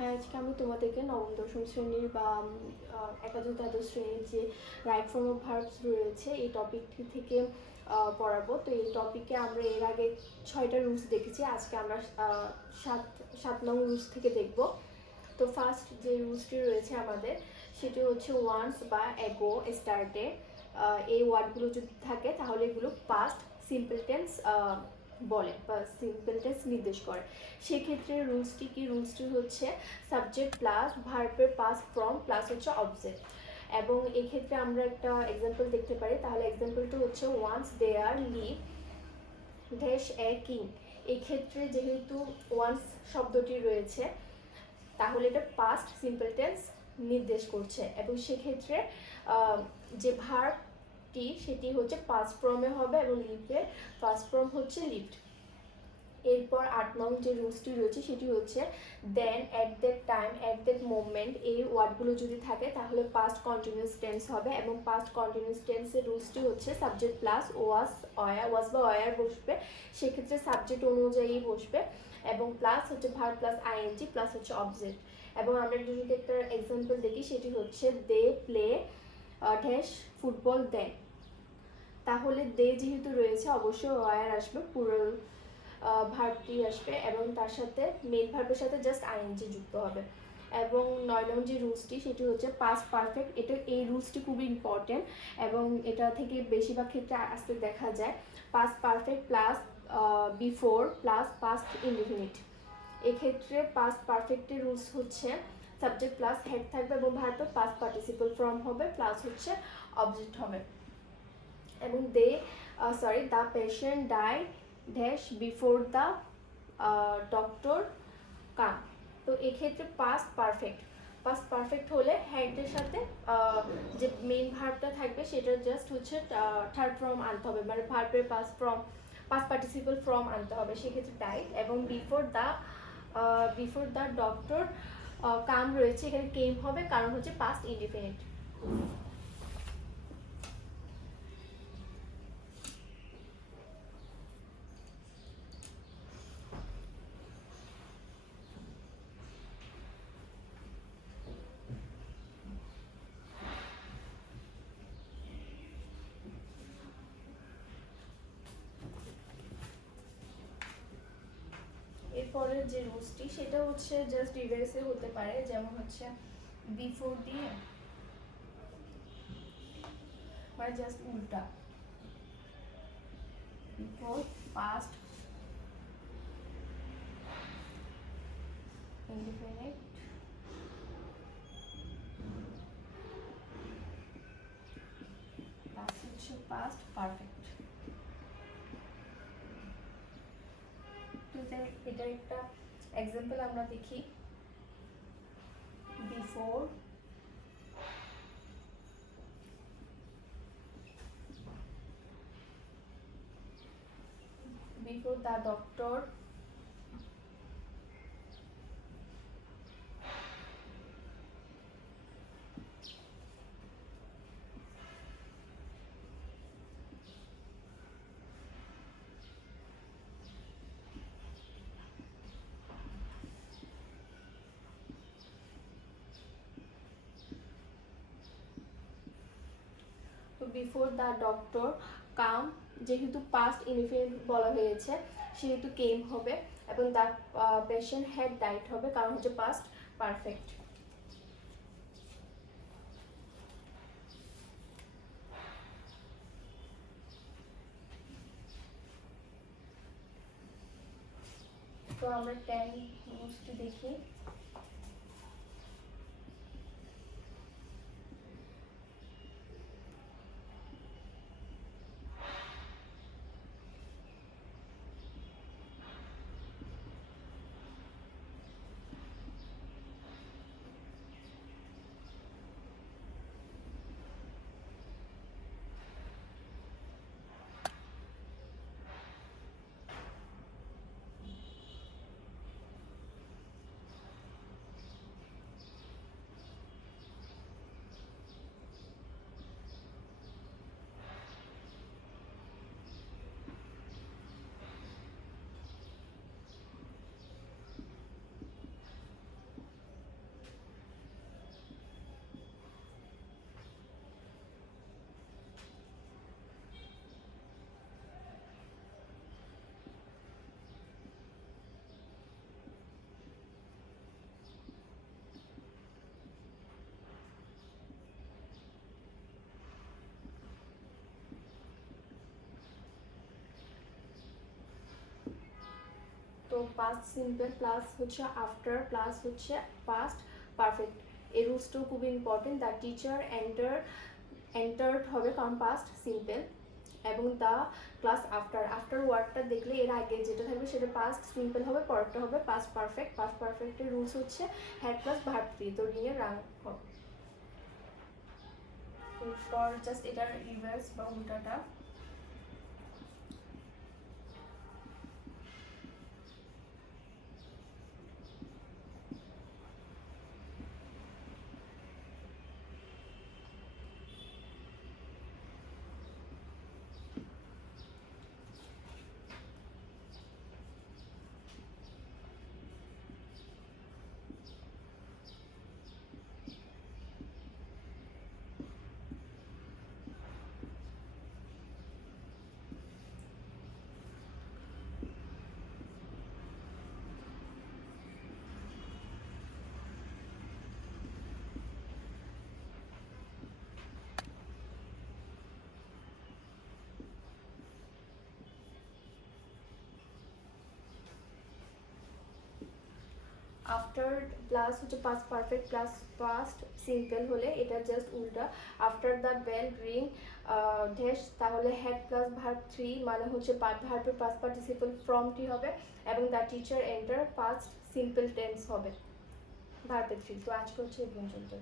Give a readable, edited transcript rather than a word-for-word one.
হ্যাঁ, আজকে আমি তোমাদেরকে নবম দশম শ্রেণীর বা একাদশ দ্বাদশ শ্রেণীর যে রাইট ফর্ম অফ ভার্বস রয়েছে এই টপিকটি থেকে পড়াবো। তো এই টপিকে আমরা এর আগে 6টা রুলস দেখেছি, আজকে আমরা সাত নং রুলস থেকে দেখব। তো ফার্স্ট যে রুলসটি রয়েছে আমাদের সেটি হচ্ছে ওয়ান্স বা এগো, স্টার্টে এই ওয়ার্ডগুলো যদি থাকে তাহলে এগুলো পাস্ট সিম্পল টেন্স বলে বা সিম্পল টেন্স নির্দেশ করে। সেক্ষেত্রে রুলসটি হচ্ছে সাবজেক্ট প্লাস ভার্বের পাস্ট ফর্ম প্লাস হচ্ছে অবজেক্ট। এবং এক্ষেত্রে আমরা একটা এক্সাম্পল দেখতে পারি, তাহলে এক্সাম্পলটা হচ্ছে once there lived dash a king. এক্ষেত্রে যেহেতু ওয়ান্স শব্দটি রয়েছে তাহলে এটা পাস্ট সিম্পল টেন্স নির্দেশ করছে, এবং সেক্ষেত্রে যে ভার্বটি সেটি হচ্ছে পাস্ট ফর্মে হবে এবং লিভের ফার্স্ট ফর্ম হচ্ছে লিভড। এরপর 8 নং যে রুলসটি রয়েছে সেটি হচ্ছে then, at that time, at that moment এই ওয়ার্ডগুলো যদি থাকে তাহলে পাস্ট কন্টিনিউয়াস টেন্স হবে, এবং পাস্ট কন্টিনিউয়াস টেন্সের রুলসটি হচ্ছে সাবজেক্ট প্লাস ওয়াজ বা ওয়ার বসবে, সেক্ষেত্রে সাবজেক্ট অনুযায়ী বসবে, এবং প্লাস হচ্ছে ভার্ব প্লাস আইএনজি প্লাস হচ্ছে অবজেক্ট। এবং আমরা যদি একটা এক্সাম্পল দেখি সেটি হচ্ছে দে প্লে ড্যাশ ফুটবল দেন। তাহলে দে যেহেতু রয়েছে অবশ্যই ওয়ার আসবে, পুরো ভার্বটি আসবে এবং তার সাথে মেন ভার্বের সাথে জাস্ট আইএনজি যুক্ত হবে। এবং 9 নং যে রুলসটি সেটি হচ্ছে পাস্ট পারফেক্ট। এই রুলসটি খুবই ইম্পর্টেন্ট এবং এটা থেকে বেশিরভাগ ক্ষেত্রে আসতে দেখা যায় past perfect plus before plus past indefinite. এক্ষেত্রে পাস্ট পারফেক্টের রুলস হচ্ছে সাবজেক্ট প্লাস হেড থাকবে এবং ভার্বের পাস্ট পার্টিসিপল ফর্ম হবে প্লাস হচ্ছে অবজেক্ট হবে। এবং the patient died dash before the doctor came. তো এক্ষেত্রে পাস্ট পারফেক্ট হলে হেডের সাথে যে মেইন ভার্বটা থাকবে সেটা জাস্ট হচ্ছে থার্ড ফর্ম আনতে হবে, মানে ভার্বের পাস্ট পার্টিসিপল ফর্ম আনতে হবে, সেক্ষেত্রে ডাইড। এবং বিফোর দ্য ডক্টর কাম রয়েছে, এখানে কেম হবে কারণ হচ্ছে পাস্ট ইনডিফিনিট। এরপরের যে রুলসটি সেটা হচ্ছে জাস্ট রিভার্সে হতে পারে, যেমন হচ্ছে বিফোর দিয়ে মানে জাস্ট উল্টা, বিফোর পাস্ট ইনডিফিনিট প্লাস হচ্ছে পাস্ট পারফেক্ট। তো এটা একটা এক্সাম্পল আমরা দেখি, before the doctor before the doctor came, যেহেতু পাস্ট ইনডিফিনিট বলা হয়েছে সেহেতু কেম হবে, এবং দ্য পেশেন্ট হ্যাড ডাইড হবে কারণ হচ্ছে পাস্ট পারফেক্ট। তো আমরা 10 রুলসটি দেখি। পাস্ট সিম্পল প্লাস হচ্ছে আফটার প্লাস হচ্ছে পাস্ট পারফেক্ট, এই রুলসটাও খুবই ইম্পর্টেন্ট। দ্য টিচার এন্টার্ড হবে কারণ পাস্ট সিম্পল, এবং দ্য প্লাস আফটার ওয়ার্ডটা দেখলে এর আগে যেটা থাকবে সেটা পাস্ট সিম্পল হবে, পরেরটা হবে পাস্ট পারফেক্ট। পাস্ট পারফেক্টের রুলস হচ্ছে হ্যাড প্লাস ভার্ব থ্রি, তো রিংয়ের রাং হবে। এরপর জাস্ট এটার রিভার্স বা উল্টাটা। আফটার প্লাস হচ্ছে past perfect plus past simple হলে এটা জাস্ট উল্টা। After the bell ring dash, তাহলে হ্যাড প্লাস ভার্ব থ্রি মানে হচ্ছে ভার্বের পাস্ট পার্টিসিপল ফ্রমটি হবে, এবং the teacher enter past simple tense হবে ভার্বের থ্রি। তো আজকে হচ্ছে এই পর্যন্ত।